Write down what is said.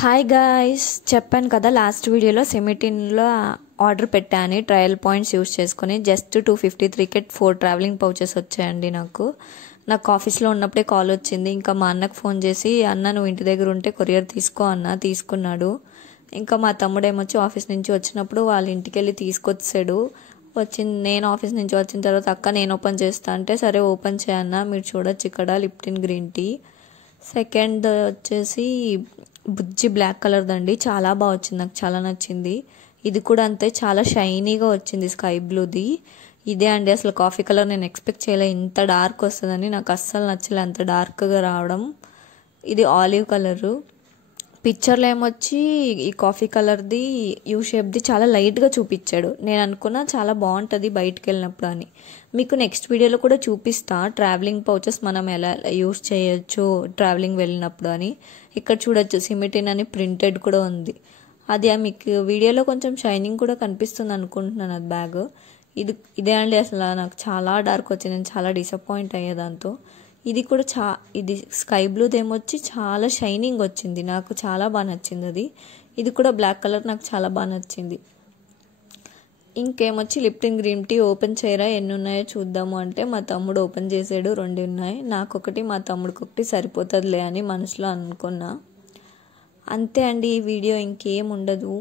Hi guys, చెప్పాను కదా last వీడియోలో సెమిటిన్లో ఆర్డర్ పెట్టాను. ట్రయల్ పాయింట్స్ యూస్ చేసుకుని జస్ట్ 253కి 4 ట్రావెలింగ్ పౌచెస్ వచ్చాయండి. నాకు ఆఫీస్లో ఉన్నప్పుడే కాల్ వచ్చింది. ఇంకా మా అన్నకు ఫోన్ చేసి, అన్న నువ్వు ఇంటి దగ్గర ఉంటే కొరియర్ తీసుకో అన్న. తీసుకున్నాడు. ఇంకా మా తమ్ముడు ఏమొచ్చి ఆఫీస్ నుంచి వచ్చినప్పుడు వాళ్ళ ఇంటికి వెళ్ళి తీసుకొచ్చాడు. నేను ఆఫీస్ నుంచి వచ్చిన తర్వాత అక్క నేను ఓపెన్ చేస్తా అంటే, సరే ఓపెన్ చేయన్నా. మీరు చూడొచ్చు ఇక్కడ లిప్టిన్ గ్రీన్ టీ. సెకండ్ వచ్చేసి బుజ్జి బ్లాక్ కలర్దండి, చాలా బాగా వచ్చింది, నాకు చాలా నచ్చింది. ఇది కూడా అంతే, చాలా షైనీగా వచ్చింది, స్కై బ్లూది. ఇదే అండి, అసలు కాఫీ కలర్ నేను ఎక్స్పెక్ట్ చేయలే ఇంత డార్క్ వస్తుందని. నాకు అస్సలు నచ్చలే అంత డార్క్గా రావడం. ఇది ఆలివ్ కలరు. పిక్చర్లో ఏమొచ్చి ఈ కాఫీ కలర్ది యూ షేప్ది చాలా లైట్గా చూపించాడు. నేను అనుకున్నా చాలా బాగుంటుంది బయటకు వెళ్ళినప్పుడు అని. మీకు నెక్స్ట్ వీడియోలో కూడా చూపిస్తా ట్రావెలింగ్ పౌచెస్ మనం ఎలా యూస్ చేయొచ్చు ట్రావెలింగ్ వెళ్ళినప్పుడు అని. ఇక్కడ చూడొచ్చు సిమిటిన్ అని ప్రింటెడ్ కూడా ఉంది. అది మీకు వీడియోలో కొంచెం షైనింగ్ కూడా కనిపిస్తుంది అనుకుంటున్నాను. అది బ్యాగ్ ఇదే అండి, అసలు నాకు చాలా డార్క్ వచ్చింది. నేను చాలా డిసప్పాయింట్ అయ్యే దాంతో. ఇది కూడా ఇది స్కై బ్లూది ఏమొచ్చి చాలా షైనింగ్ వచ్చింది, నాకు చాలా బాగా నచ్చింది అది. ఇది కూడా బ్లాక్ కలర్, నాకు చాలా బాగా నచ్చింది. ఇంకేమొచ్చి లిప్టిన్ గ్రీన్ టీ ఓపెన్ చేయరా ఎన్ని ఉన్నాయో చూద్దాము అంటే, మా తమ్ముడు ఓపెన్ చేసాడు. 2 ఉన్నాయి, నాకొకటి మా తమ్ముడికి ఒకటి సరిపోతుందిలే అని మనసులో అనుకున్నా. అంతే అండి ఈ వీడియో, ఇంకేం ఉండదు.